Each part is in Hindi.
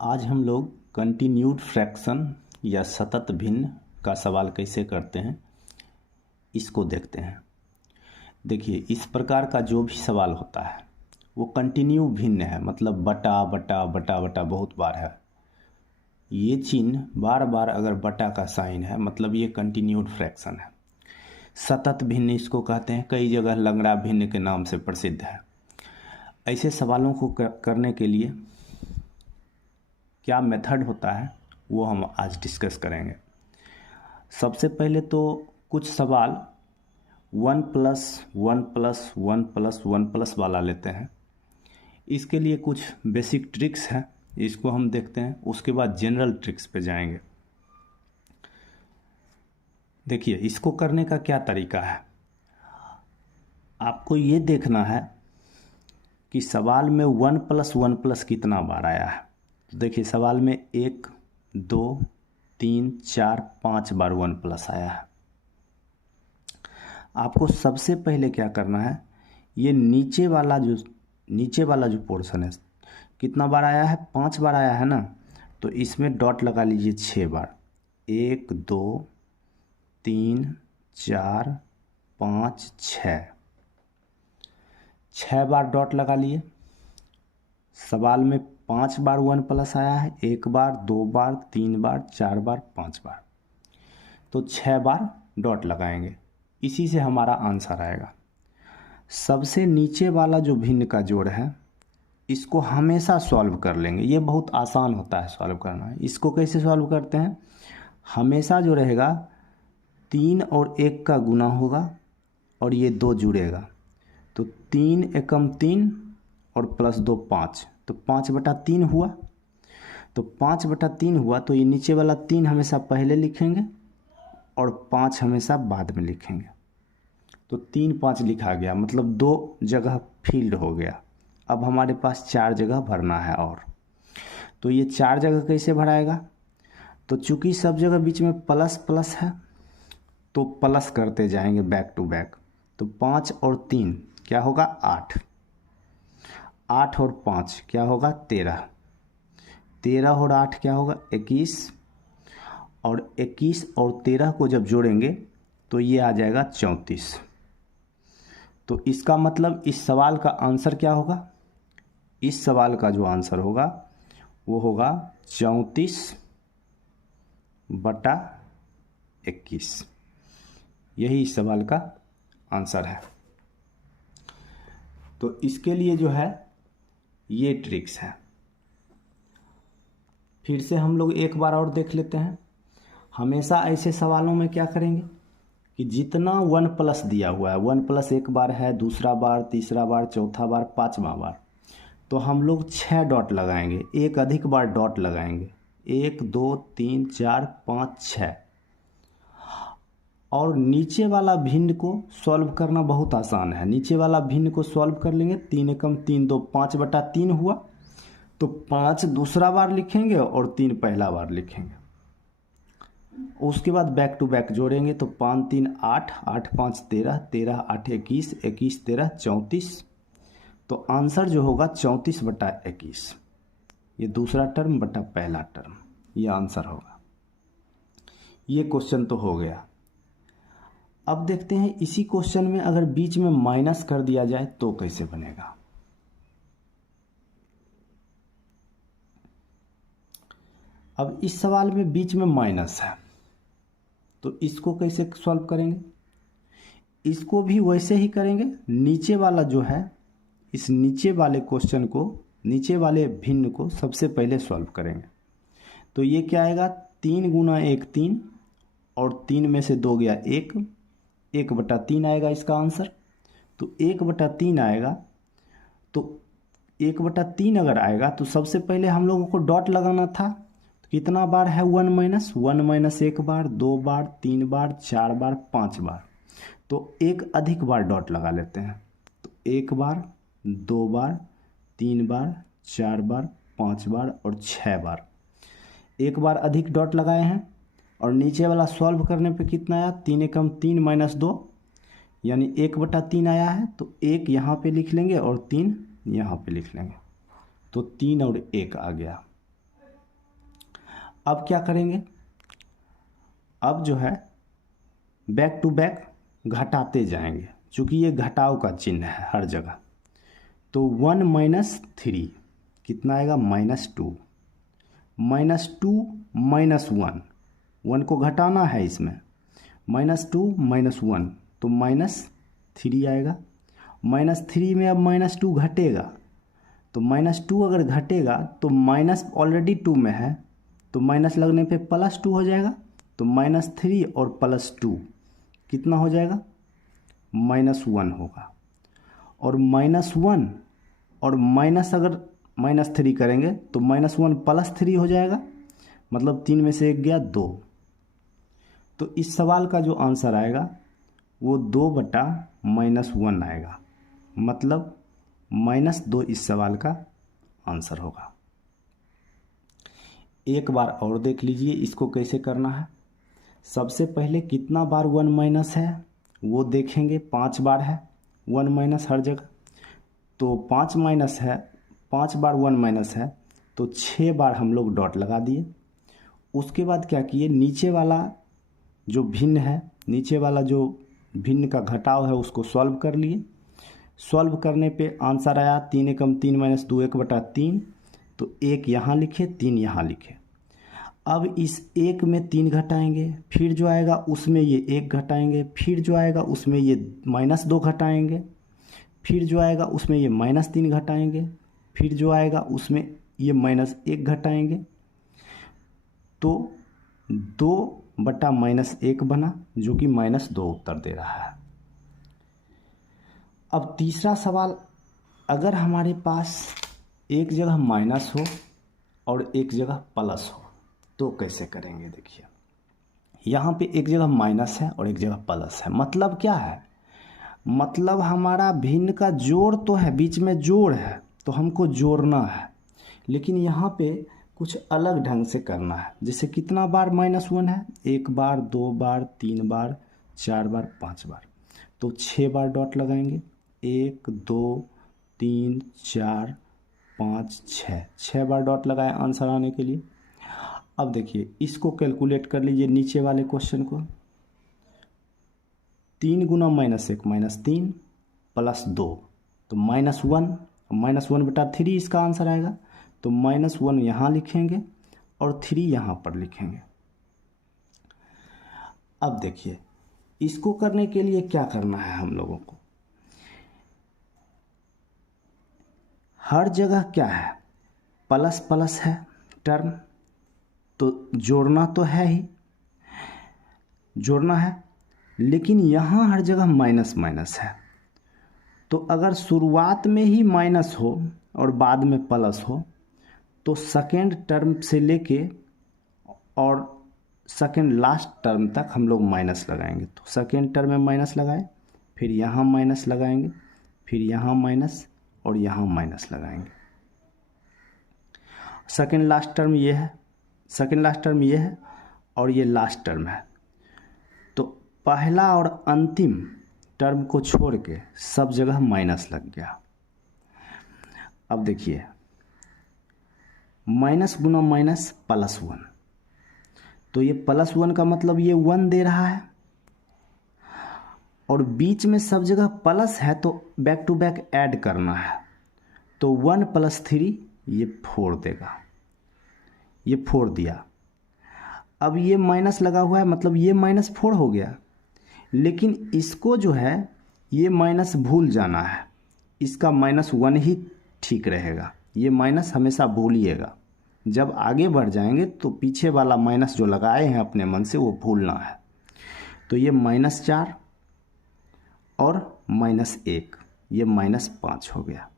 आज हम लोग कंटिन्यूड फ्रैक्शन या सतत भिन्न का सवाल कैसे करते हैं इसको देखते हैं। देखिए, इस प्रकार का जो भी सवाल होता है वो कंटिन्यू भिन्न है, मतलब बटा बटा बटा बटा बहुत बार है। ये चिन्ह बार बार अगर बटा का साइन है मतलब ये कंटिन्यूड फ्रैक्शन है। सतत भिन्न इसको कहते हैं, कई जगह लंगड़ा भिन्न के नाम से प्रसिद्ध है। ऐसे सवालों को करने के लिए क्या मेथड होता है वो हम आज डिस्कस करेंगे। सबसे पहले तो कुछ सवाल 1+1+1+1+ वाला लेते हैं। इसके लिए कुछ बेसिक ट्रिक्स हैं, इसको हम देखते हैं। उसके बाद जनरल ट्रिक्स पे जाएंगे। देखिए, इसको करने का क्या तरीका है। आपको ये देखना है कि सवाल में 1+1+ कितना बार आया है। तो देखिए, सवाल में 1 2 3 4 5 बार 1+ आया है। आपको सबसे पहले क्या करना है, ये नीचे वाला जो पोर्शन है कितना बार आया है, 5 बार आया है ना, तो इसमें डॉट लगा लीजिए 6 बार। 1 2 3 4 5 6 बार डॉट लगा लिए। सवाल में 5 बार 1+ आया है, 1 बार 2 बार 3 बार 4 बार 5 बार, तो 6 बार डॉट लगाएंगे। इसी से हमारा आंसर आएगा। सबसे नीचे वाला जो भिन्न का जोड़ है इसको हमेशा सॉल्व कर लेंगे। ये बहुत आसान होता है सॉल्व करना। इसको कैसे सॉल्व करते हैं, हमेशा जो रहेगा 3 और 1 का गुना होगा और ये 2 जुड़ेगा, तो 3 एकम 3 और +2 5, तो 5/3 हुआ। तो 5/3 हुआ तो ये नीचे वाला 3 हमेशा पहले लिखेंगे और 5 हमेशा बाद में लिखेंगे। तो 3 5 लिखा गया, मतलब 2 जगह फील्ड हो गया। अब हमारे पास 4 जगह भरना है। और तो ये 4 जगह कैसे भराएगा, तो चूंकि सब जगह बीच में प्लस प्लस है तो प्लस करते जाएंगे बैक टू बैक। तो 5 और 3 क्या होगा 8, 8 और 5 क्या होगा 13, 13 और 8 क्या होगा 21, और 21 और 13 को जब जोड़ेंगे तो ये आ जाएगा 34। तो इसका मतलब इस सवाल का आंसर क्या होगा, इस सवाल का जो आंसर होगा वो होगा 34/21। यही इस सवाल का आंसर है। तो इसके लिए जो है ये ट्रिक्स है। फिर से हम लोग एक बार और देख लेते हैं। हमेशा ऐसे सवालों में क्या करेंगे कि जितना 1+ दिया हुआ है, 1+ एक बार है, दूसरा बार, तीसरा बार, चौथा बार, 5वां बार, तो हम लोग 6 डॉट लगाएंगे, एक अधिक बार डॉट लगाएंगे। 1 2 3 4 5 6। और नीचे वाला भिन्न को सॉल्व करना बहुत आसान है। नीचे वाला भिन्न को सॉल्व कर लेंगे। 3 एकम 3 2 5/3 हुआ, तो 5 दूसरा बार लिखेंगे और 3 पहला बार लिखेंगे। उसके बाद बैक टू बैक जोड़ेंगे, तो 5 3 8, 8 5 13, 13 8 21, 21 13 34। तो आंसर जो होगा 34/21। ये दूसरा टर्म बटा पहला टर्म, ये आंसर होगा। ये क्वेश्चन तो हो गया। अब देखते हैं इसी क्वेश्चन में अगर बीच में माइनस कर दिया जाए तो कैसे बनेगा। अब इस सवाल में बीच में माइनस है, तो इसको कैसे सॉल्व करेंगे। इसको भी वैसे ही करेंगे। नीचे वाला जो है, इस नीचे वाले क्वेश्चन को, नीचे वाले भिन्न को सबसे पहले सॉल्व करेंगे। तो ये क्या आएगा, 3 गुना 1 3, और 3 में से 2 गया 1, 1/3 आएगा इसका आंसर। तो 1/3 आएगा, तो 1/3 अगर आएगा तो सबसे पहले हम लोगों को डॉट लगाना था। तो कितना बार है 1 - 1 बार, 2 बार, 3 बार, 4 बार, 5 बार, तो एक अधिक बार डॉट लगा लेते हैं। तो 1 बार, 2 बार, 3 बार, 4 बार, 5 बार और 6 बार। एक बार अधिक डॉट लगाए हैं। और नीचे वाला सॉल्व करने पे कितना आया, 3 एकम 3 -2, यानी 1/3 आया है। तो 1 यहाँ पे लिख लेंगे और 3 यहाँ पे लिख लेंगे, तो 3 और 1 आ गया। अब क्या करेंगे, अब जो है बैक टू बैक घटाते जाएंगे, क्योंकि ये घटाव का चिन्ह है हर जगह। तो 1 माइनस 3 कितना आएगा, -2, -2 -1, 1 को घटाना है इसमें, -2 -1 तो -3 आएगा। -3 में अब -2 घटेगा, तो -2 अगर घटेगा तो माइनस ऑलरेडी 2 में है, तो माइनस लगने पे +2 हो जाएगा। तो -3 और +2 कितना हो जाएगा, -1 होगा। और -1 और माइनस अगर -3 करेंगे तो -1 +3 हो जाएगा, मतलब 3 में से 1 गया 2। तो इस सवाल का जो आंसर आएगा वो 2/-1 आएगा, मतलब -2 इस सवाल का आंसर होगा। एक बार और देख लीजिए इसको कैसे करना है। सबसे पहले कितना बार 1 माइनस है वो देखेंगे, 5 बार है 1 माइनस हर जगह, तो 5 माइनस है, 5 बार 1 माइनस है, तो 6 बार हम लोग डॉट लगा दिए। उसके बाद क्या किए, नीचे वाला जो भिन्न है, नीचे वाला जो भिन्न का घटाव है उसको सॉल्व कर लिए। सॉल्व करने पे आंसर आया 3 एकम 3 - 2 1/3, तो 1 यहाँ लिखे 3 यहाँ लिखे। अब इस 1 में 3 घटाएंगे, फिर जो आएगा उसमें ये 1 घटाएंगे, फिर जो आएगा उसमें ये -2 घटाएंगे, फिर जो आएगा उसमें ये -3 घटाएंगे, फिर जो आएगा उसमें ये -1 घटाएंगे। तो 2/-1 बना, जो कि -2 उत्तर दे रहा है। अब तीसरा सवाल, अगर हमारे पास एक जगह माइनस हो और एक जगह प्लस हो तो कैसे करेंगे। देखिए यहाँ पे एक जगह माइनस है और एक जगह प्लस है, मतलब क्या है, मतलब हमारा भिन्न का जोड़ तो है, बीच में जोड़ है तो हमको जोड़ना है, लेकिन यहाँ पे कुछ अलग ढंग से करना है। जैसे कितना बार -1 है, 1 बार 2 बार 3 बार 4 बार 5 बार, तो 6 बार डॉट लगाएंगे, 1 2 3 4 5 6 बार डॉट लगाए आंसर आने के लिए। अब देखिए इसको कैलकुलेट कर लीजिए, नीचे वाले क्वेश्चन को, 3 गुना -1 -3 +2 तो -1, -1/3 इसका आंसर आएगा। तो -1 यहाँ लिखेंगे और 3 यहाँ पर लिखेंगे। अब देखिए इसको करने के लिए क्या करना है हम लोगों को, हर जगह क्या है, प्लस प्लस है टर्म, तो जोड़ना तो है ही, जोड़ना है, लेकिन यहाँ हर जगह माइनस माइनस है। तो अगर शुरुआत में ही माइनस हो और बाद में प्लस हो तो सेकेंड टर्म से लेके और सेकेंड लास्ट टर्म तक हम लोग माइनस लगाएंगे। तो सेकेंड टर्म में माइनस लगाए, फिर यहाँ माइनस लगाएंगे, फिर यहाँ माइनस और यहाँ माइनस लगाएंगे। सेकेंड लास्ट टर्म ये है, सेकेंड लास्ट टर्म ये है और ये लास्ट टर्म है। तो पहला और अंतिम टर्म को छोड़ के सब जगह माइनस लग गया। अब देखिए माइनस गुना माइनस +1, तो ये +1 का मतलब ये 1 दे रहा है, और बीच में सब जगह प्लस है तो बैक टू बैक ऐड करना है। तो 1 + 3 ये 4 देगा, ये 4 दिया। अब ये माइनस लगा हुआ है, मतलब ये -4 हो गया, लेकिन इसको जो है ये माइनस भूल जाना है, इसका -1 ही ठीक रहेगा। ये माइनस हमेशा भूलिएगा, जब आगे बढ़ जाएंगे तो पीछे वाला माइनस जो लगाए हैं अपने मन से वो भूलना है। तो ये -4 और -1, ये -5 हो गया।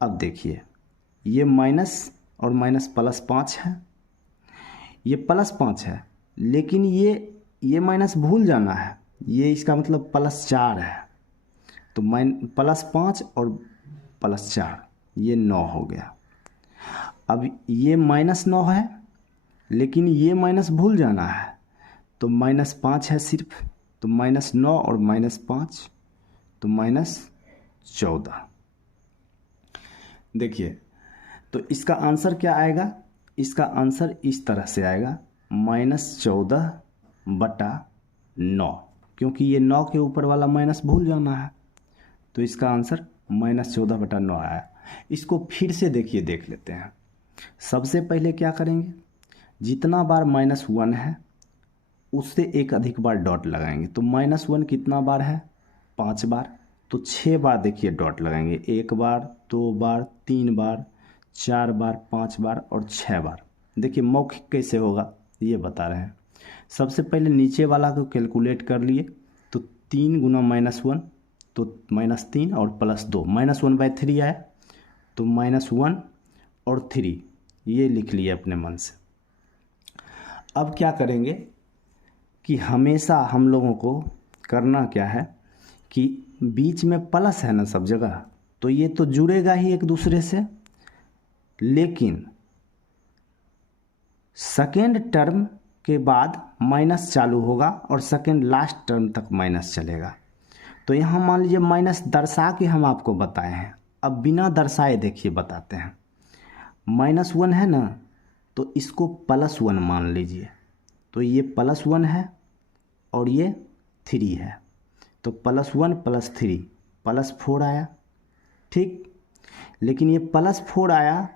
अब देखिए ये माइनस और माइनस +5 है, ये +5 है, लेकिन ये माइनस भूल जाना है, ये इसका मतलब +4 है। तो +5 और +4 ये 9 हो गया। अब ये -9 है, लेकिन ये माइनस भूल जाना है, तो -5 है सिर्फ, तो -9 और -5 तो -14। देखिए तो इसका आंसर क्या आएगा, इसका आंसर इस तरह से आएगा -14/9, क्योंकि ये 9 के ऊपर वाला माइनस भूल जाना है, तो इसका आंसर -14/9 आया। इसको फिर से देखिए, देख लेते हैं। सबसे पहले क्या करेंगे, जितना बार -1 है उससे एक अधिक बार डॉट लगाएंगे। तो -1 कितना बार है, 5 बार, तो 6 बार देखिए डॉट लगाएंगे। 1 बार, 2 बार, 3 बार, 4 बार, 5 बार और 6 बार। देखिए मौखिक कैसे होगा ये बता रहे हैं। सबसे पहले नीचे वाला को कैलकुलेट कर लिए, तो 3 गुना -1 तो -3 और +2, -1/3 आया, तो -1 और 3 ये लिख लिए अपने मन से। अब क्या करेंगे कि हमेशा हम लोगों को करना क्या है कि बीच में प्लस है ना सब जगह, तो ये तो जुड़ेगा ही एक दूसरे से, लेकिन सेकेंड टर्म के बाद माइनस चालू होगा और सेकेंड लास्ट टर्म तक माइनस चलेगा। तो यहाँ मान लीजिए माइनस दर्शा के हम आपको बताए हैं, अब बिना दर्शाए देखिए बताते हैं। -1 है ना, तो इसको +1 मान लीजिए, तो ये +1 है और ये 3 है, तो +1 + 3 +4 आया, ठीक। लेकिन ये +4 आया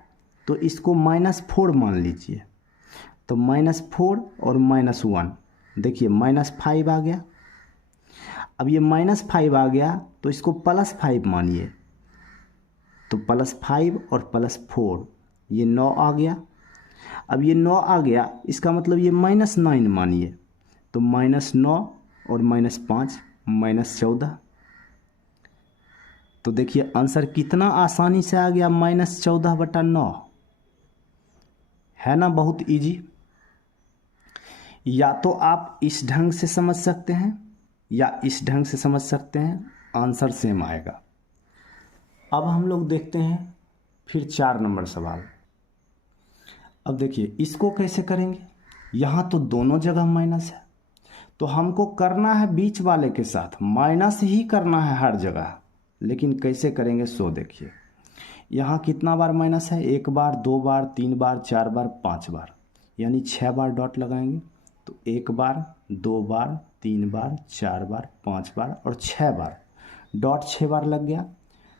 तो इसको -4 मान लीजिए, तो -4 और -1 देखिए -5 आ गया। अब ये -5 आ गया तो इसको +5 मानिए, तो +5 और +4 ये 9 आ गया। अब ये 9 आ गया, इसका मतलब ये -9 मानिए, तो -9 और -5 -14। तो देखिए आंसर कितना आसानी से आ गया, -14/9, है ना, बहुत इजी। या तो आप इस ढंग से समझ सकते हैं या इस ढंग से समझ सकते हैं, आंसर सेम आएगा। अब हम लोग देखते हैं फिर 4 नंबर सवाल। अब देखिए इसको कैसे करेंगे, यहाँ तो दोनों जगह माइनस है, तो हमको करना है बीच वाले के साथ माइनस ही करना है हर जगह, लेकिन कैसे करेंगे सो देखिए। यहाँ कितना बार माइनस है, 1 बार, 2 बार, 3 बार, 4 बार, 5 बार, यानी 6 बार डॉट लगाएंगे। तो 1 बार, 2 बार, 3 बार, 4 बार, 5 बार और 6 बार, डॉट 6 बार लग गया।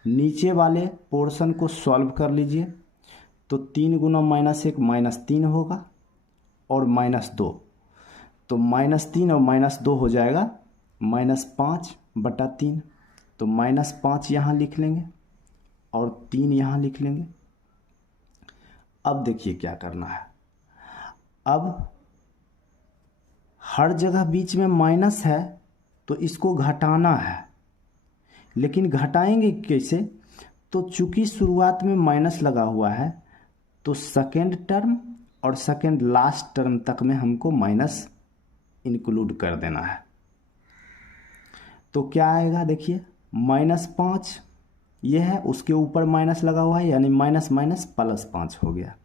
नीचे वाले पोर्शन को सॉल्व कर लीजिए, तो 3 गुना -1 -3 होगा और -2, तो -3 और -2 हो जाएगा -5/3, तो -5 यहाँ लिख लेंगे और 3 यहाँ लिख लेंगे। अब देखिए क्या करना है, अब हर जगह बीच में माइनस है तो इसको घटाना है, लेकिन घटाएंगे कैसे, तो चूंकि शुरुआत में माइनस लगा हुआ है तो सेकेंड टर्म और सेकेंड लास्ट टर्म तक में हमको माइनस इंक्लूड कर देना है। तो क्या आएगा देखिए, -5 ये है, उसके ऊपर माइनस लगा हुआ है, यानी माइनस माइनस +5 हो गया।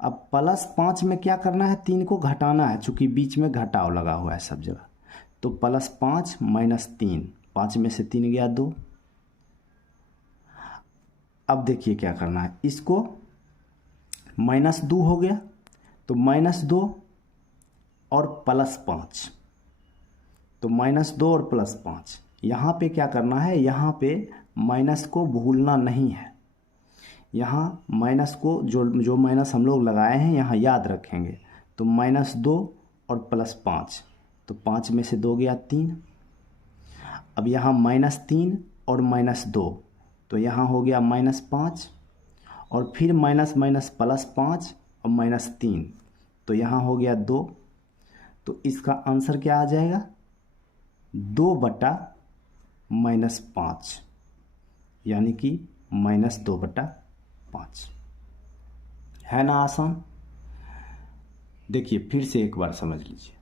अब +5 में क्या करना है, 3 को घटाना है, चूंकि बीच में घटाव लगा हुआ है सब जगह, तो +5 -3, 5 में से 3 गया 2। अब देखिए क्या करना है, इसको -2 हो गया, तो -2 और +5, तो -2 और +5, यहाँ पे क्या करना है, यहाँ पे माइनस को भूलना नहीं है। यहाँ माइनस को जो माइनस हम लोग लगाए हैं यहाँ याद रखेंगे, तो -2 और +5, तो 5 में से 2 गया 3। अब यहाँ -3 और -2, तो यहाँ हो गया -5 और फिर माइनस माइनस +5 और -3, तो यहाँ हो गया 2। तो इसका आंसर क्या आ जाएगा, 2/-5, यानी कि -2/5, है ना आसान। देखिए फिर से एक बार समझ लीजिए,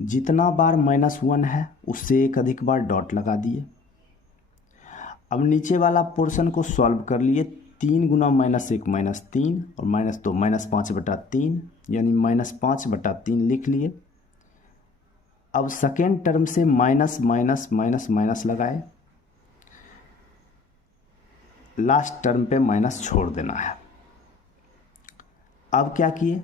जितना बार -1 है उससे एक अधिक बार डॉट लगा दिए। अब नीचे वाला पोर्शन को सॉल्व कर लिए, 3 गुना -1 -3 और -2 -5/3, यानी -5/3 लिख लिए। अब सेकेंड टर्म से माइनस माइनस माइनस माइनस लगाए, लास्ट टर्म पे माइनस छोड़ देना है। अब क्या किए,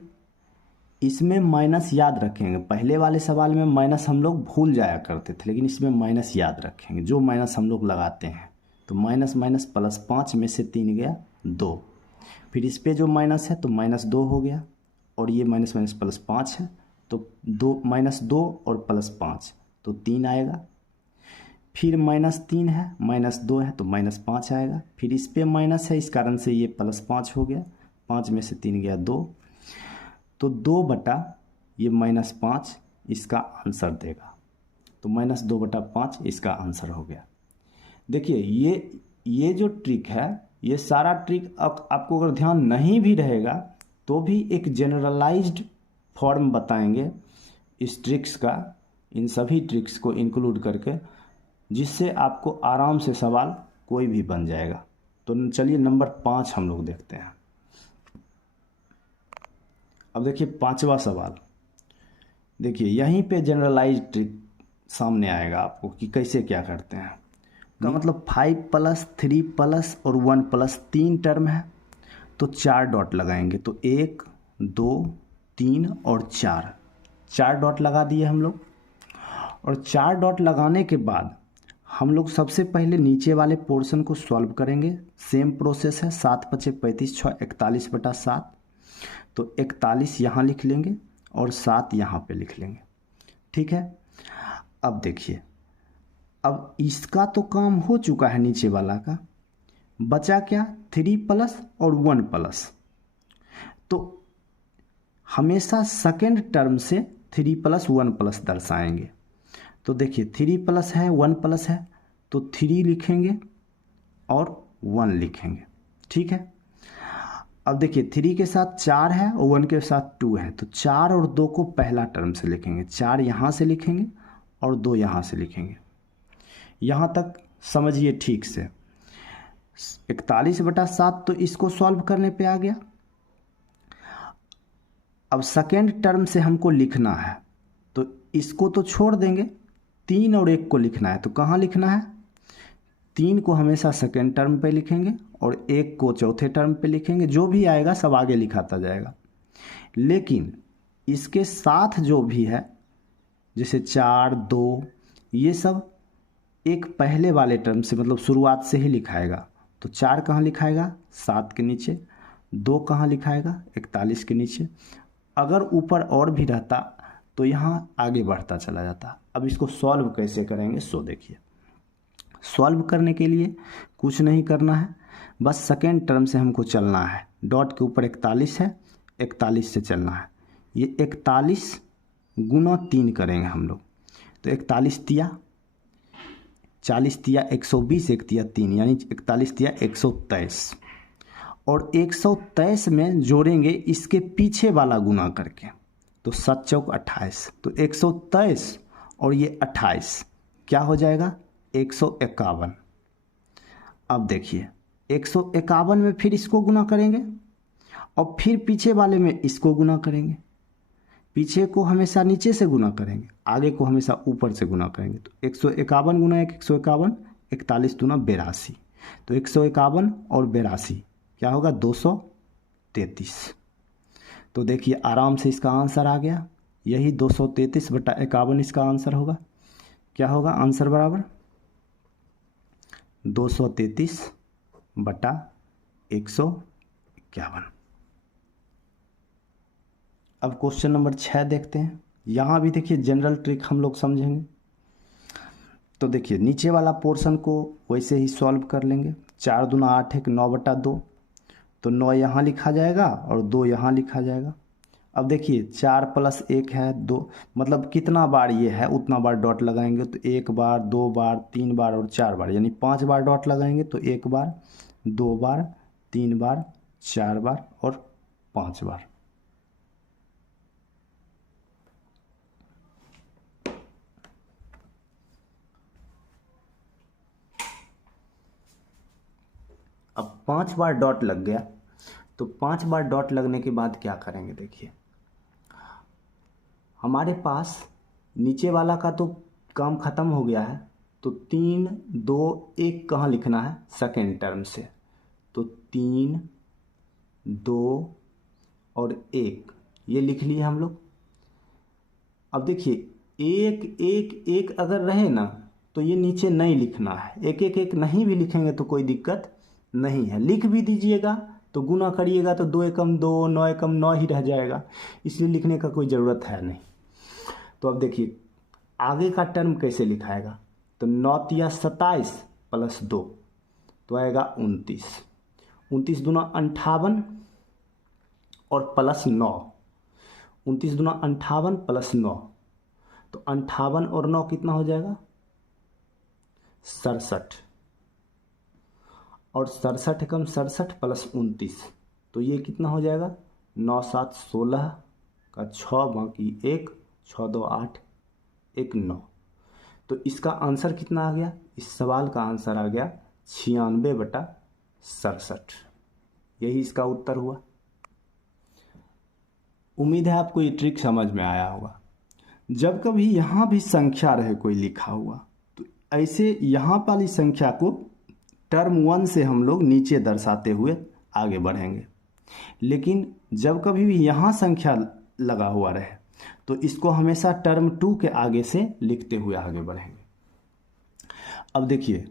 इसमें माइनस याद रखेंगे। पहले वाले सवाल में माइनस हम लोग भूल जाया करते थे, लेकिन इसमें माइनस याद रखेंगे। जो माइनस हम लोग लगाते हैं, तो माइनस माइनस प्लस 5 में से 3 गया 2। फिर इस पे जो माइनस है तो माइनस 2 हो गया, और ये माइनस माइनस प्लस 5 है तो 2 माइनस 2 और प्लस 5 तो 3 आएगा। फिर माइनस 3 है, माइनस 2 है तो माइनस 5 आएगा। फिर इस पे माइनस है, इस कारण से ये प्लस 5 हो गया। 5 में से 3 गया 2, तो 2 बटा ये माइनस 5 इसका आंसर देगा। तो माइनस 2 बटा 5 इसका आंसर हो गया। देखिए ये जो ट्रिक है, ये सारा ट्रिक आपको अगर ध्यान नहीं भी रहेगा तो भी एक जनरलाइज्ड फॉर्म बताएंगे इस ट्रिक्स का, इन सभी ट्रिक्स को इंक्लूड करके, जिससे आपको आराम से सवाल कोई भी बन जाएगा। तो चलिए नंबर 5 हम लोग देखते हैं। अब देखिए 5वां सवाल। देखिए यहीं पे जनरलाइज ट्रिक सामने आएगा आपको कि कैसे क्या करते हैं। का मतलब 5 प्लस 3 प्लस और 1 प्लस 3 टर्म है, तो 4 डॉट लगाएंगे। तो 1 2 3 और 4 डॉट लगा दिए हम लोग। और 4 डॉट लगाने के बाद हम लोग सबसे पहले नीचे वाले पोर्शन को सॉल्व करेंगे। सेम प्रोसेस है, 7 पचे 35 6 41 बटा 7। तो 41 यहाँ लिख लेंगे और 7 यहाँ पे लिख लेंगे। ठीक है। अब देखिए, अब इसका तो काम हो चुका है नीचे वाला का, बचा क्या 3 प्लस और 1 प्लस। तो हमेशा सेकेंड टर्म से 3 प्लस 1 प्लस दर्शाएंगे। तो देखिए 3 प्लस है 1 प्लस है, तो 3 लिखेंगे और 1 लिखेंगे। ठीक है। अब देखिए 3 के साथ 4 है और 1 के साथ 2 है, तो 4 और 2 को पहला टर्म से लिखेंगे। 4 यहाँ से लिखेंगे और 2 यहाँ से लिखेंगे। यहाँ तक समझिए ठीक से। 41 बटा 7 तो इसको सॉल्व करने पे आ गया। अब सेकेंड टर्म से हमको लिखना है, तो इसको तो छोड़ देंगे, 3 और 1 को लिखना है। तो कहाँ लिखना है, 3 को हमेशा सेकेंड टर्म पे लिखेंगे और 1 को चौथे टर्म पे लिखेंगे। जो भी आएगा सब आगे लिखाता जाएगा। लेकिन इसके साथ जो भी है, जैसे 4 2, ये सब एक पहले वाले टर्म से मतलब शुरुआत से ही लिखाएगा। तो 4 कहाँ लिखाएगा, 7 के नीचे। 2 कहाँ लिखाएगा, 41 के नीचे। अगर ऊपर और भी रहता तो यहाँ आगे बढ़ता चला जाता। अब इसको सॉल्व कैसे करेंगे सो देखिए। सॉल्व करने के लिए कुछ नहीं करना है, बस सेकेंड टर्म से हमको चलना है। डॉट के ऊपर 41 है, 41 से चलना है। ये 41 गुना 3 करेंगे हम लोग। तो 41 तिया 40 तिया 120, 1 तिया 3, यानी 41 तिया 123। और 123 में जोड़ेंगे इसके पीछे वाला गुना करके, तो 7 चौक 28। तो 123 और ये 28 क्या हो जाएगा, 151। अब देखिए 151 में फिर इसको गुना करेंगे और फिर पीछे वाले में इसको गुना करेंगे। पीछे को हमेशा नीचे से गुना करेंगे, आगे को हमेशा ऊपर से गुना करेंगे। तो 151 गुना 1 151, 41 दूना 82। तो 151 और 82 क्या होगा, 233। तो देखिए आराम से इसका आंसर आ गया। यही 233 बटा 51 इसका आंसर होगा। क्या होगा आंसर, बराबर 233 बटा 151। अब क्वेश्चन नंबर 6 देखते हैं। यहाँ भी देखिए जनरल ट्रिक हम लोग समझेंगे। तो देखिए नीचे वाला पोर्शन को वैसे ही सॉल्व कर लेंगे। 4 दूना 8 है, 9 बटा 2। तो 9 यहाँ लिखा जाएगा और 2 यहाँ लिखा जाएगा। अब देखिए 4 प्लस 1 है 2, मतलब कितना बार ये है उतना बार डॉट लगाएंगे। तो 1 बार 2 बार 3 बार और 4 बार, यानी 5 बार डॉट लगाएंगे। तो 1 बार 2 बार 3 बार 4 बार और 5 बार। अब 5 बार डॉट लग गया। तो 5 बार डॉट लगने के बाद क्या करेंगे, देखिए हमारे पास नीचे वाला का तो काम ख़त्म हो गया है। तो 3 2 1 कहाँ लिखना है, सेकेंड टर्म से। तो 3 2 और 1, ये लिख लिए हम लोग। अब देखिए 1 1 1 अगर रहे ना तो ये नीचे नहीं लिखना है, 1 1 1 नहीं भी लिखेंगे तो कोई दिक्कत नहीं है। लिख भी दीजिएगा तो गुना करिएगा तो 2 एकम 2, 9 एकम 9 ही रह जाएगा, इसलिए लिखने का कोई ज़रूरत है नहीं। तो अब देखिए आगे का टर्म कैसे लिखाएगा, तो 9 तिया 27 प्लस 2 तो आएगा 29, 29 दूना 58 और प्लस 9, 29 दूना 58 प्लस 9 तो 58 और 9 कितना हो जाएगा 67, और 67 एकम 67 प्लस 29 तो ये कितना हो जाएगा 9 7 16 का 6 बाकी 1, 6 2 8 1 9। तो इसका आंसर कितना आ गया, इस सवाल का आंसर आ गया 96/67। यही इसका उत्तर हुआ। उम्मीद है आपको ये ट्रिक समझ में आया होगा। जब कभी यहाँ भी संख्या रहे कोई लिखा हुआ तो ऐसे यहाँ वाली संख्या को टर्म 1 से हम लोग नीचे दर्शाते हुए आगे बढ़ेंगे, लेकिन जब कभी भी यहाँ संख्या लगा हुआ रहे तो इसको हमेशा टर्म 2 के आगे से लिखते हुए आगे बढ़ेंगे। अब देखिए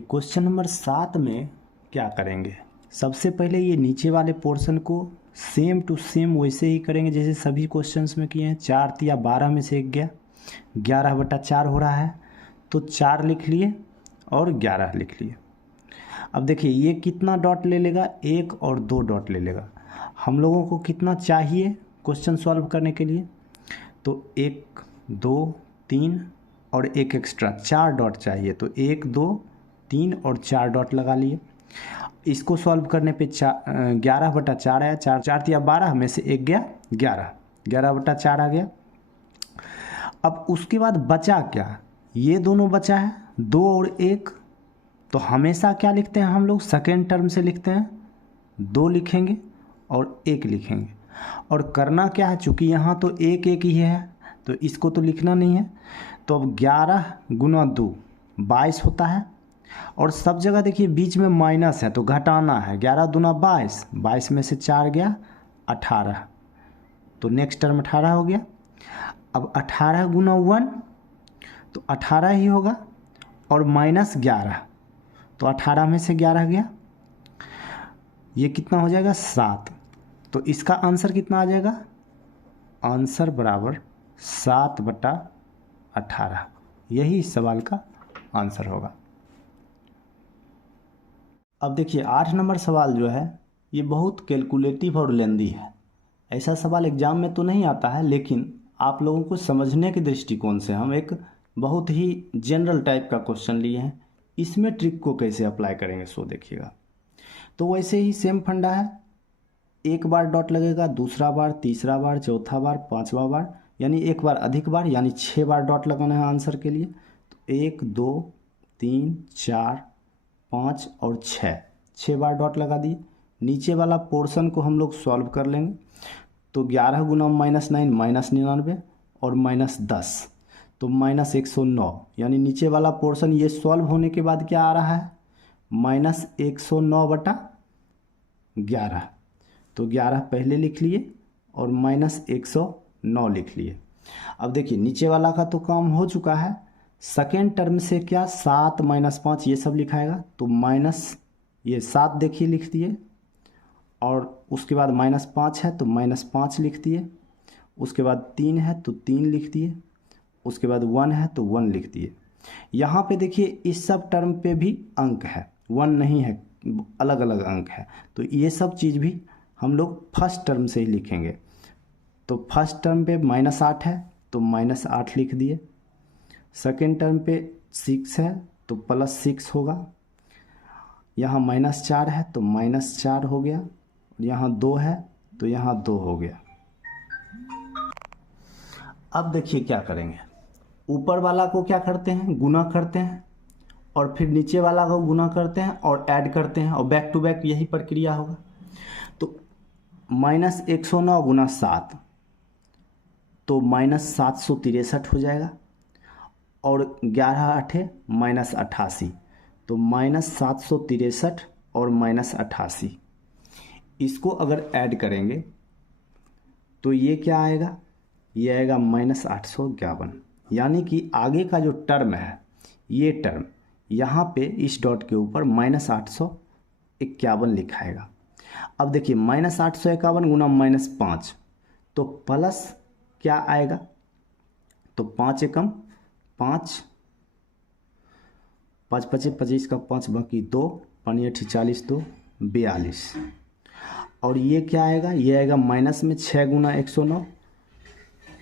क्वेश्चन नंबर 7 में क्या करेंगे, सबसे पहले ये नीचे वाले पोर्शन को सेम टू सेम वैसे ही करेंगे जैसे सभी क्वेश्चंस में किए हैं। 4 तिया 12 में से 1 गया, 11/4 हो रहा है तो 4 लिख लिए और 11 लिख लिए। अब देखिए ये कितना डॉट ले लेगा, 1 और 2 डॉट ले लेगा। हम लोगों को कितना चाहिए क्वेश्चन सॉल्व करने के लिए, तो 1 2 3 और 1 एक्स्ट्रा 4 डॉट चाहिए, तो 1 2 3 और 4 डॉट लगा लिए। इसको सॉल्व करने पे 11/4 आया, 4 तिया 12 में से 1 गया 11, 11/4 आ गया। अब उसके बाद बचा क्या, ये दोनों बचा है 2 और 1, तो हमेशा क्या लिखते हैं हम लोग सेकेंड टर्म से लिखते हैं, 2 लिखेंगे और 1 लिखेंगे। और करना क्या है, चूँकि यहाँ तो 1 1 ही है तो इसको तो लिखना नहीं है, तो अब 11 गुना 2 22 होता है। और सब जगह देखिए बीच में माइनस है तो घटाना है, 11 दूना 22, 22 में से 4 गया 18, तो नेक्स्ट टर्म 18 हो गया। अब 18 गुना 1 तो 18 ही होगा, और माइनस 11 तो 18 में से 11 गया, ये कितना हो जाएगा 7। तो इसका आंसर कितना आ जाएगा, आंसर बराबर 7/18, यही इस सवाल का आंसर होगा। अब देखिए 8 नंबर सवाल जो है ये बहुत कैलकुलेटिव और लेंदी है। ऐसा सवाल एग्जाम में तो नहीं आता है, लेकिन आप लोगों को समझने के दृष्टिकोण से हम एक बहुत ही जनरल टाइप का क्वेश्चन लिए हैं। इसमें ट्रिक को कैसे अप्लाई करेंगे सो देखिएगा। तो वैसे ही सेम फंडा है, एक बार डॉट लगेगा, दूसरा बार, तीसरा बार, चौथा बार, पांचवा बार, यानी एक बार अधिक बार, यानी 6 बार डॉट लगाना है आंसर के लिए। तो 1 2 3 4 5 और 6 बार डॉट लगा दिए। नीचे वाला पोर्शन को हम लोग सॉल्व कर लेंगे, तो 11 गुना -9 -99 और -10 तो -109, यानी नीचे वाला पोर्शन ये सॉल्व होने के बाद क्या आ रहा है -109/11, तो 11 पहले लिख लिए और -109 लिख लिए। अब देखिए नीचे वाला का तो काम हो चुका है, सेकेंड टर्म से क्या 7 -5 ये सब लिखाएगा, तो माइनस ये 7 देखिए लिख दिए, और उसके बाद -5 है तो -5 लिख दिए, उसके बाद 3 है तो 3 लिख दिए, उसके बाद 1 है तो 1 लिख दिए। यहाँ पे देखिए इस सब टर्म पे भी अंक है, 1 नहीं है, अलग अलग अंक है, तो ये सब चीज़ भी हम लोग फर्स्ट टर्म से ही लिखेंगे। तो फर्स्ट टर्म पे -8 है तो -8 लिख दिए, सेकेंड टर्म पे 6 है तो +6 होगा, यहाँ -4 है तो -4 हो गया, यहाँ 2 है तो यहाँ 2 हो गया। अब देखिए क्या करेंगे, ऊपर वाला को क्या करते हैं गुना करते हैं, और फिर नीचे वाला को गुना करते हैं और ऐड करते हैं, और बैक टू बैक यही प्रक्रिया होगा। तो -109 गुना 7 तो -763 हो जाएगा, और 11 8 -88 तो -763 और -88, इसको अगर ऐड करेंगे तो ये क्या आएगा, ये आएगा -851। यानी कि आगे का जो टर्म है, ये टर्म यहाँ पे इस डॉट के ऊपर -851 लिखाएगा। अब देखिए -851 गुना -5 तो प्लस क्या आएगा, तो 5 एकम 5, 5 पचे 25 का 5 बाकी 2, 5 40 2 42। और ये क्या आएगा, ये आएगा माइनस में 6 गुना 109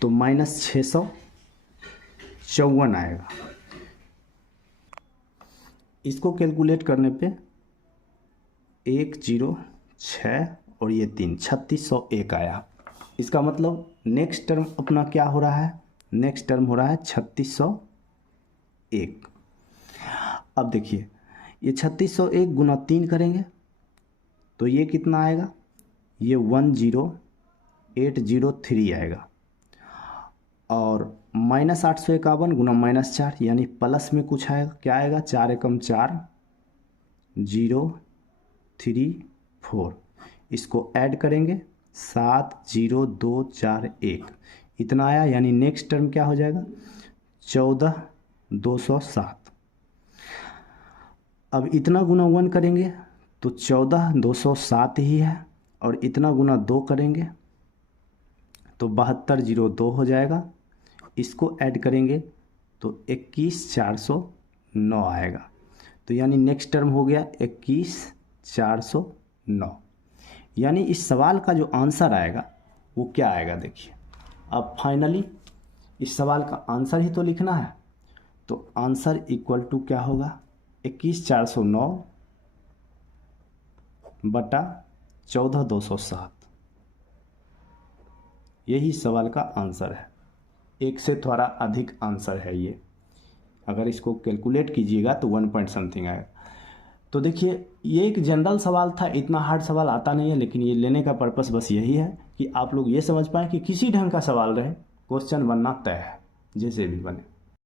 तो -654 आएगा। इसको कैलकुलेट करने पे 106 और ये 3 3601 आया। इसका मतलब नेक्स्ट टर्म अपना क्या हो रहा है, नेक्स्ट टर्म हो रहा है 3601। अब देखिए ये 3601 गुना 3 करेंगे तो ये कितना आएगा, ये 10803 आएगा। और -851 गुना -4 यानी प्लस में कुछ आएगा, क्या आएगा, 4 एकम 4 0 3 4। इसको ऐड करेंगे 70241 इतना आया। यानी नेक्स्ट टर्म क्या हो जाएगा, 14207। अब इतना गुना 1 करेंगे तो 14207 ही है, और इतना गुना 2 करेंगे तो 7202 हो जाएगा। इसको ऐड करेंगे तो 21409 आएगा। तो यानी नेक्स्ट टर्म हो गया 21409। यानी इस सवाल का जो आंसर आएगा वो क्या आएगा, देखिए। अब फाइनली इस सवाल का आंसर ही तो लिखना है, तो आंसर इक्वल टू क्या होगा, 21409 बटा 14207। यही सवाल का आंसर है। एक से थोड़ा अधिक आंसर है ये। अगर इसको कैलकुलेट कीजिएगा तो 1 पॉइंट समथिंग आएगा। तो देखिए ये एक जनरल सवाल था, इतना हार्ड सवाल आता नहीं है, लेकिन ये लेने का पर्पस बस यही है कि आप लोग ये समझ पाएँ कि किसी ढंग का सवाल रहे, क्वेश्चन बनना तय है, जैसे भी बने।